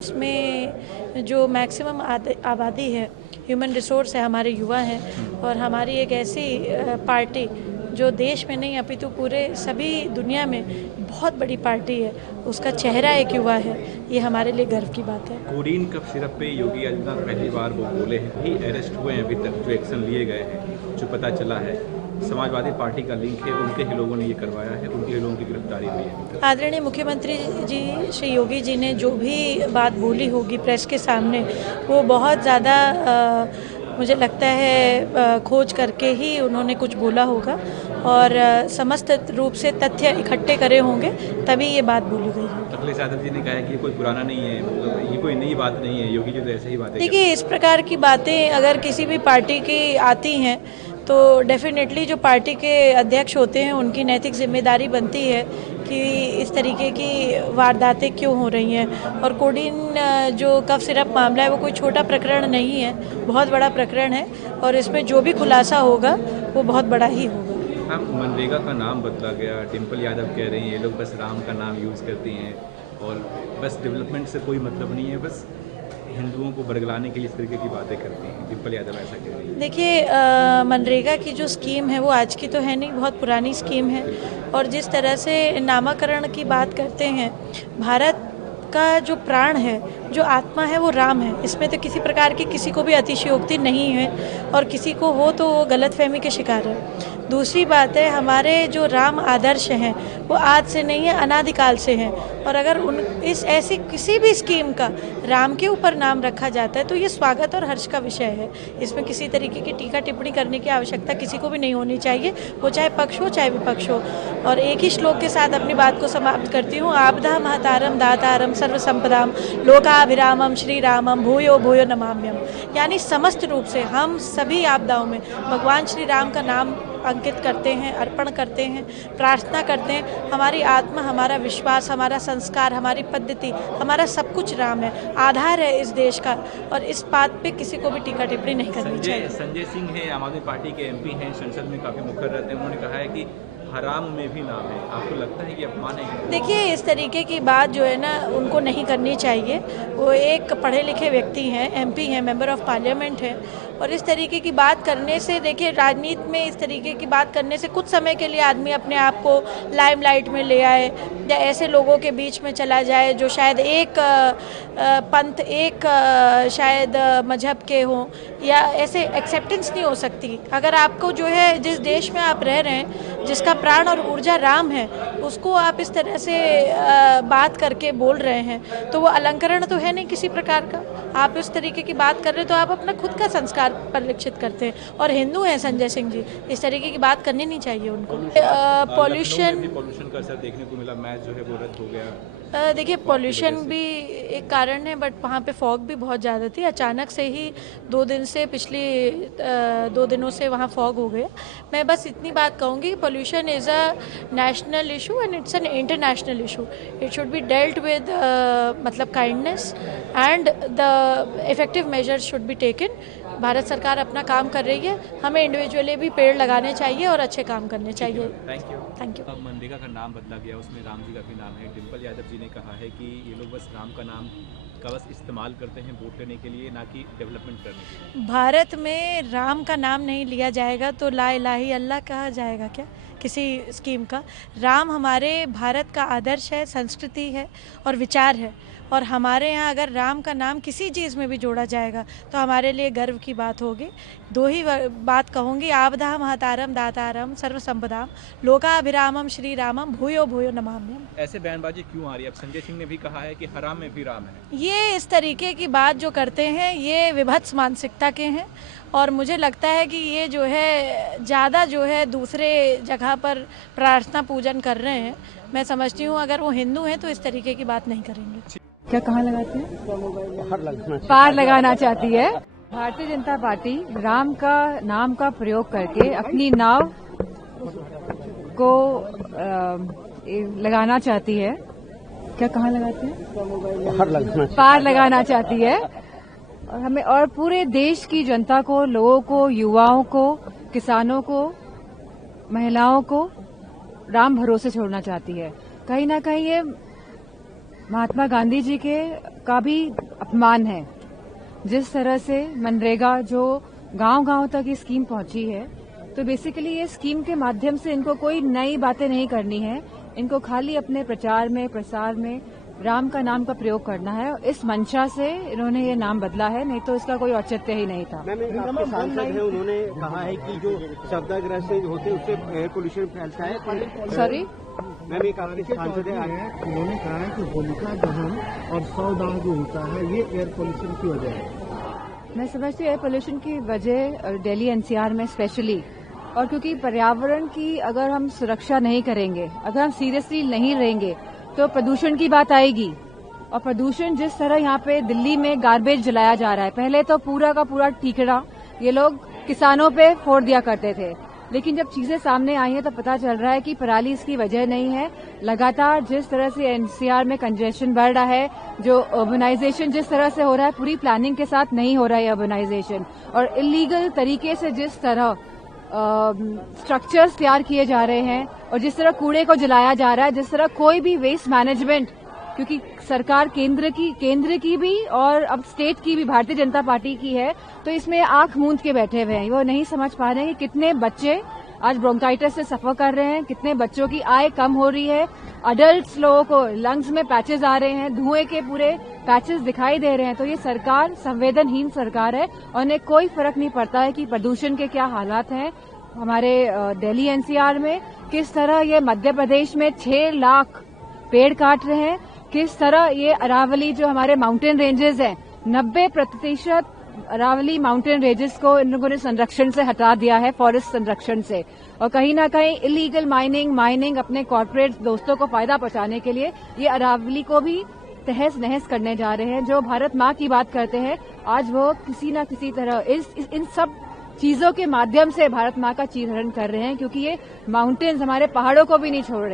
इसमें जो मैक्सिमम आबादी है, ह्यूमन रिसोर्स है, हमारे युवा हैं और हमारी एक ऐसी पार्टी जो देश में नहीं अपितु पूरे सभी दुनिया में बहुत बड़ी पार्टी है, उसका चेहरा एक युवा है। ये हमारे लिए गर्व की बात है। कोडीन कफ सिरप पे योगी आदित्यनाथ पहली बार वो बोले हैं, भी अरेस्ट हुए हैं अभी तक, जो एक्शन लिए गए हैं, जो पता चला है समाजवादी पार्टी का लिंक है, उनके ही लोगों ने ये करवाया है, उनके ही लोगों की गिरफ्तारी हुई है। आदरणीय मुख्यमंत्री जी श्री योगी जी ने जो भी बात बोली होगी प्रेस के सामने, वो बहुत ज़्यादा मुझे लगता है खोज करके ही उन्होंने कुछ बोला होगा और समस्त रूप से तथ्य इकट्ठे करे होंगे, तभी ये बात बोली गई है। अखिलेश यादव जी ने कहा है कि ये कोई पुराना नहीं है, मतलब ये कोई नई बात नहीं है, योगी जी तो ऐसे ही बातें। देखिए, इस प्रकार की बातें अगर किसी भी पार्टी की आती हैं तो डेफिनेटली जो पार्टी के अध्यक्ष होते हैं उनकी नैतिक जिम्मेदारी बनती है कि इस तरीके की वारदातें क्यों हो रही हैं। और कोडीन जो कफ सिरप मामला है वो कोई छोटा प्रकरण नहीं है, बहुत बड़ा प्रकरण है और इसमें जो भी खुलासा होगा वो बहुत बड़ा ही होगा। हाँ, मनरेगा का नाम बदला गया, डिम्पल यादव कह रही हैं ये लोग बस राम का नाम यूज़ करती हैं और बस डेवलपमेंट से कोई मतलब नहीं है, बस हिंदुओं को बरगलाने के लिए इस तरीके की बातें करती हैं। डिम्पल यादव ऐसा कह रही है। देखिए, मनरेगा की जो स्कीम है वो आज की तो है नहीं, बहुत पुरानी स्कीम है और जिस तरह से नामकरण की बात करते हैं, भारत का जो प्राण है, जो आत्मा है वो राम है। इसमें तो किसी प्रकार की किसी को भी अतिशयोक्ति नहीं है और किसी को हो तो वो गलतफहमी के शिकार है। दूसरी बात है, हमारे जो राम आदर्श हैं वो आज से नहीं है, अनादिकाल से हैं और अगर उन इस ऐसी किसी भी स्कीम का राम के ऊपर नाम रखा जाता है तो ये स्वागत और हर्ष का विषय है। इसमें किसी तरीके की टीका टिप्पणी करने की आवश्यकता किसी को भी नहीं होनी चाहिए, वो चाहे पक्ष हो चाहे विपक्ष हो। और एक ही श्लोक के साथ अपनी बात को समाप्त करती हूँ। आपदा महतारम दातारम सर्वसंपदाम लोकाभिरामम श्री रामम भूयो भूयो नमाम्यम। यानी समस्त रूप से हम सभी आपदाओं में भगवान श्री राम का नाम अंकित करते हैं, अर्पण करते हैं, प्रार्थना करते हैं। हमारी आत्मा, हमारा विश्वास, हमारा संस्कार, हमारी पद्धति, हमारा सब कुछ राम है, आधार है इस देश का और इस बात पे किसी को भी टीका टिप्पणी नहीं करनी चाहिए। संजय सिंह है, आम आदमी पार्टी के एमपी हैं, संसद में काफ़ी मुखर रहते हैं, उन्होंने कहा है कि हराम में भी नाम है। आपको लगता है कि अपमान है? देखिए, इस तरीके की बात जो है ना उनको नहीं करनी चाहिए। वो एक पढ़े लिखे व्यक्ति हैं, एमपी हैं, मेंबर ऑफ पार्लियामेंट हैं और इस तरीके की बात करने से, देखिए राजनीति में इस तरीके की बात करने से कुछ समय के लिए आदमी अपने आप को लाइमलाइट में ले आए या ऐसे लोगों के बीच में चला जाए जो शायद एक पंथ, एक शायद मजहब के हों या ऐसे एक्सेप्टेंस नहीं हो सकती। अगर आपको जो है जिस देश में आप रह रहे हैं, जिसका प्राण और ऊर्जा राम है, उसको आप इस तरह से बात करके बोल रहे हैं तो वो अलंकरण तो है नहीं किसी प्रकार का। आप इस तरीके की बात कर रहे हैं तो आप अपना खुद का संस्कार परिलक्षित करते हैं और हिंदू हैं संजय सिंह जी, इस तरीके की बात करनी नहीं चाहिए उनको। पॉल्यूशन का असर देखने को मिला, मैच जो है वो रद्द हो गया। देखिए, पॉल्यूशन भी एक कारण है बट वहाँ पे फॉग भी बहुत ज़्यादा थी। अचानक से ही 2 दिन से, पिछले 2 दिनों से वहाँ फॉग हो गया। मैं बस इतनी बात कहूँगी, pollution is a national issue and it's an international issue. It should be dealt with मतलब kindness and the effective measures should be taken. Bharat सरकार अपना काम कर रही है, हमें इंडिविजुअली भी पेड़ लगाने चाहिए और अच्छे काम करने चाहिए। Thank you. अब मनरेगा का नाम बदला गया, उसमें राम जी का भी नाम है। डिम्पल यादव जी ने कहा है कि ये लोग बस राम का नाम का बस इस्तेमाल करते हैं वोट लेने के लिए, ना कि डेवलपमेंट करने के लिए। भारत में राम का नाम नहीं लिया जाएगा तो ला इलाही अल्लाह कहा जाएगा क्या किसी स्कीम का? राम हमारे भारत का आदर्श है, संस्कृति है और विचार है और हमारे यहाँ अगर राम का नाम किसी चीज़ में भी जोड़ा जाएगा तो हमारे लिए गर्व की बात होगी। 2 ही बात कहूँगी, आपदा महतारम दातारम सर्वसंपदाम लोकाभिरामम श्री रामम भूयो भूयो नमाम्यम। ऐसे बयानबाजी क्यों आ रही है? अब संजय सिंह ने भी कहा है कि हराम में भी राम है। ये इस तरीके की बात जो करते हैं ये विभत्स मानसिकता के हैं और मुझे लगता है कि ये जो है ज़्यादा जो है दूसरे जगह पर प्रार्थना पूजन कर रहे हैं। मैं समझती हूँ अगर वो हिंदू हैं तो इस तरीके की बात नहीं करेंगे। क्या कहाँ लगाते हैं? पार लगाना चाहती है। भारतीय जनता पार्टी राम का नाम का प्रयोग करके अपनी नाव को लगाना चाहती है। क्या कहाँ लगाते हैं? पार लगाना चाहती है और हमें और पूरे देश की जनता को, लोगों को, युवाओं को, किसानों को, महिलाओं को राम भरोसे छोड़ना चाहती है। कहीं ना कहीं ये महात्मा गांधी जी के का भी अपमान है। जिस तरह से मनरेगा जो गांव-गांव तक ये स्कीम पहुंची है, तो बेसिकली ये स्कीम के माध्यम से इनको कोई नई बातें नहीं करनी है, इनको खाली अपने प्रचार में प्रसार में राम का नाम का प्रयोग करना है। इस मंशा से इन्होंने ये नाम बदला है, नहीं तो इसका कोई औचित्य ही नहीं था। मैम, आपके सांसद हैं, उन्होंने कहा है कि जो शब्दाग्रह से होते हैं उससे एयर पोल्यूशन फैलता है। सॉरी मैम, एक आपके सांसद हैं, उन्होंने कहा है कि होलिका दहन और सौदाह जो होता है ये एयर पोल्यूशन की वजह है। मैं समझती हूँ एयर पोल्यूशन की वजह दिल्ली एनसीआर में स्पेशली, और क्योंकि पर्यावरण की अगर हम सुरक्षा नहीं करेंगे, अगर हम सीरियसली नहीं रहेंगे तो प्रदूषण की बात आएगी। और प्रदूषण जिस तरह यहाँ पे दिल्ली में गार्बेज जलाया जा रहा है, पहले तो पूरा का पूरा टीकड़ा ये लोग किसानों पे फोड़ दिया करते थे, लेकिन जब चीजें सामने आई हैं तो पता चल रहा है कि पराली इसकी वजह नहीं है। लगातार जिस तरह से एनसीआर में कंजेशन बढ़ रहा है, जो अर्बनाइजेशन जिस तरह से हो रहा है, पूरी प्लानिंग के साथ नहीं हो रहा है अर्बनाइजेशन, और इलीगल तरीके से जिस तरह स्ट्रक्चर्स तैयार किए जा रहे हैं और जिस तरह कूड़े को जलाया जा रहा है, जिस तरह कोई भी वेस्ट मैनेजमेंट, क्योंकि सरकार केंद्र की भी और अब स्टेट की भी भारतीय जनता पार्टी की है, तो इसमें आंख मूंद के बैठे हुए हैं। वो नहीं समझ पा रहे हैं कि कितने बच्चे आज ब्रोंकाइटिस से सफर कर रहे हैं, कितने बच्चों की आय कम हो रही है, अडल्ट लोगों को लंग्स में पैचेस आ रहे हैं, धुएं के पूरे पैचेस दिखाई दे रहे हैं। तो ये सरकार संवेदनहीन सरकार है और उन्हें कोई फर्क नहीं पड़ता है कि प्रदूषण के क्या हालात हैं हमारे दिल्ली एनसीआर में, किस तरह ये मध्य प्रदेश में 6 लाख पेड़ काट रहे हैं, किस तरह ये अरावली जो हमारे माउंटेन रेंजेस हैं, 90% अरावली माउंटेन रेंजेस को इन लोगों ने संरक्षण से हटा दिया है, फॉरेस्ट संरक्षण से, और कहीं ना कहीं इलीगल माइनिंग अपने कॉर्पोरेट दोस्तों को फायदा पहुंचाने के लिए ये अरावली को भी तहस नहस करने जा रहे हैं। जो भारत माँ की बात करते हैं, आज वो किसी न किसी तरह इन सब चीजों के माध्यम से भारत माँ का चीरहरण कर रहे हैं, क्योंकि ये माउंटेन्स हमारे पहाड़ों को भी नहीं छोड़ रहे।